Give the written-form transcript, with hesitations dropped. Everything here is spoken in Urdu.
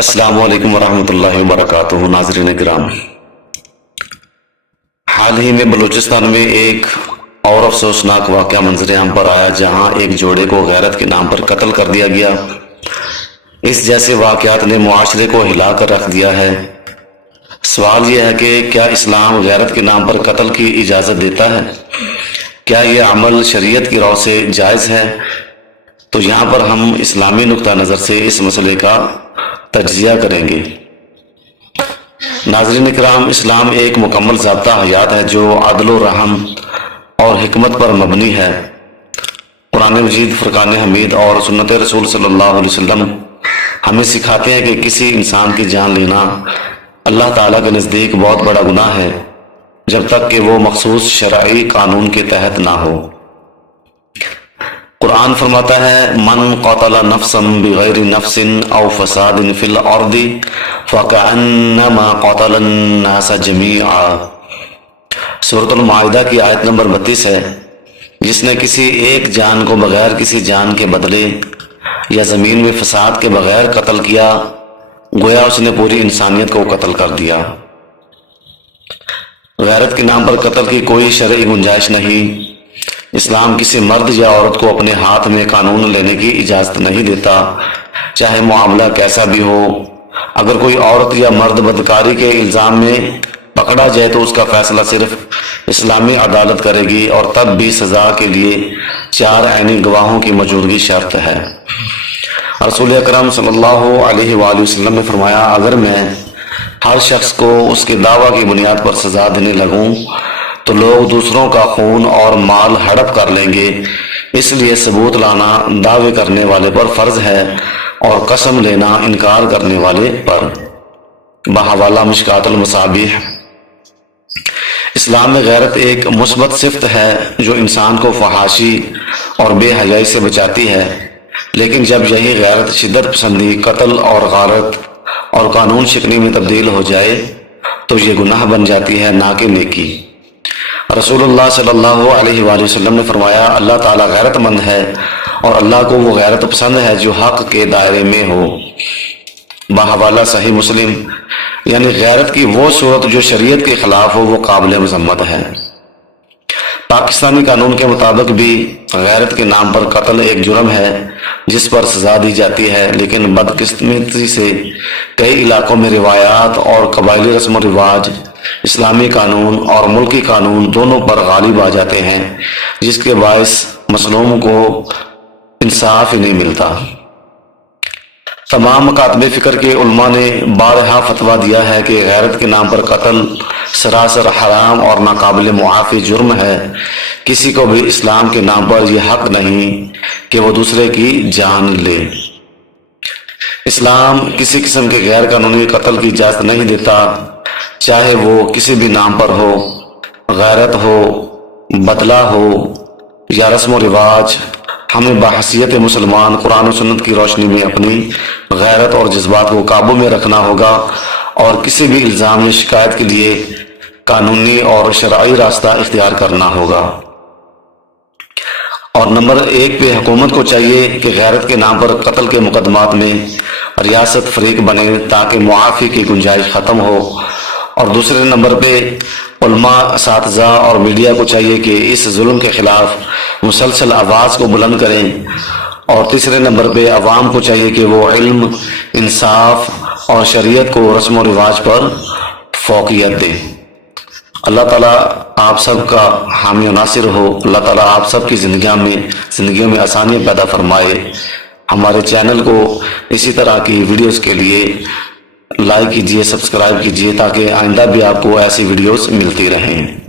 السلام علیکم ورحمۃ اللہ وبرکاتہ۔ ناظرین کرام، حال ہی میں بلوچستان میں ایک اور افسوسناک واقعہ منظر عام پر آیا، جہاں ایک جوڑے کو غیرت کے نام پر قتل کر دیا گیا۔ اس جیسے واقعات نے معاشرے کو ہلا کر رکھ دیا ہے۔ سوال یہ ہے کہ کیا اسلام غیرت کے نام پر قتل کی اجازت دیتا ہے؟ کیا یہ عمل شریعت کی رو سے جائز ہے؟ تو یہاں پر ہم اسلامی نقطہ نظر سے اس مسئلے کا تجزیہ کریں گے۔ ناظرین کرام، اسلام ایک مکمل ضابطہ حیات ہے جو عدل و رحم اور حکمت پر مبنی ہے۔ قرآن مجید، فرقان حمید اور سنت رسول صلی اللہ علیہ وسلم ہمیں سکھاتے ہیں کہ کسی انسان کی جان لینا اللہ تعالیٰ کے نزدیک بہت بڑا گناہ ہے، جب تک کہ وہ مخصوص شرعی قانون کے تحت نہ ہو۔ قرآن فرماتا ہے، من قتل نفسا بغیر نفس او فساد فی الارض فکأنما قتل الناس جمیعا۔ سورۃ المائدہ کی آیت نمبر 32 ہے۔ جس نے کسی ایک جان کو بغیر کسی جان کے بدلے یا زمین میں فساد کے بغیر قتل کیا، گویا اس نے پوری انسانیت کو قتل کر دیا۔ غیرت کے نام پر قتل کی کوئی شرعی گنجائش نہیں۔ اسلام کسی مرد یا عورت کو اپنے ہاتھ میں قانون لینے کی اجازت نہیں دیتا، چاہے معاملہ کیسا بھی ہو۔ اگر کوئی عورت یا مرد بدکاری کے الزام میں پکڑا جائے تو اس کا فیصلہ صرف اسلامی عدالت کرے گی، اور تب بھی سزا کے لیے 4 عینی گواہوں کی موجودگی شرط ہے۔ رسول اکرم صلی اللہ علیہ وآلہ وسلم نے فرمایا، اگر میں ہر شخص کو اس کے دعویٰ کی بنیاد پر سزا دینے لگوں تو لوگ دوسروں کا خون اور مال ہڑپ کر لیں گے۔ اس لیے ثبوت لانا دعوے کرنے والے پر فرض ہے اور قسم لینا انکار کرنے والے پر۔ بحوالہ مشکات المصابیح۔ اسلام میں غیرت ایک مثبت صفت ہے جو انسان کو فحاشی اور بے حیائی سے بچاتی ہے، لیکن جب یہی غیرت شدت پسندی، قتل اور غارت اور قانون شکنی میں تبدیل ہو جائے تو یہ گناہ بن جاتی ہے، نہ کہ نیکی۔ رسول اللہ صلی اللہ علیہ وآلہ وسلم نے فرمایا، اللہ تعالیٰ غیرت مند ہے اور اللہ کو وہ غیرت پسند ہے جو حق کے دائرے میں ہو۔ بحوالہ صحیح مسلم۔ یعنی غیرت کی وہ صورت جو شریعت کے خلاف ہو وہ قابل مذمت ہے۔ پاکستانی قانون کے مطابق بھی غیرت کے نام پر قتل ایک جرم ہے جس پر سزا دی جاتی ہے، لیکن بدقسمتی سے کئی علاقوں میں روایات اور قبائلی رسم و رواج اسلامی قانون اور ملکی قانون دونوں پر غالب آ جاتے ہیں، جس کے باعث مظلوم کو انصاف ہی نہیں ملتا۔ تمام مکاتب فکر کے علماء نے بارہا فتویٰ دیا ہے کہ غیرت کے نام پر قتل سراسر حرام اور ناقابل معافی جرم ہے۔ کسی کو بھی اسلام کے نام پر یہ حق نہیں کہ وہ دوسرے کی جان لے۔ اسلام کسی قسم کے غیر قانونی قتل کی اجازت نہیں دیتا، چاہے وہ کسی بھی نام پر ہو۔ غیرت ہو، بدلہ ہو یا رسم و رواج، ہمیں بحیثیت مسلمان قرآن و سنت کی روشنی میں اپنی غیرت اور جذبات کو قابو میں رکھنا ہوگا، اور کسی بھی الزام یا شکایت کے لیے قانونی اور شرعی راستہ اختیار کرنا ہوگا۔ اور نمبر 1 پہ حکومت کو چاہیے کہ غیرت کے نام پر قتل کے مقدمات میں ریاست فریق بنے تاکہ معافی کی گنجائش ختم ہو، اور دوسرے نمبر پہ علماء، اساتذہ اور میڈیا کو چاہیے کہ اس ظلم کے خلاف مسلسل آواز کو بلند کریں، اور تیسرے نمبر پہ عوام کو چاہیے کہ وہ علم، انصاف اور شریعت کو رسم و رواج پر فوقیت دے۔ اللہ تعالیٰ آپ سب کا حامی و ناصر ہو۔ اللہ تعالیٰ آپ سب کی زندگیوں میں آسانیاں پیدا فرمائے۔ ہمارے چینل کو اسی طرح کی ویڈیوز کے لیے لائک کیجیے، سبسکرائب کیجیے، تاکہ آئندہ بھی آپ کو ایسی ویڈیوز ملتی رہیں۔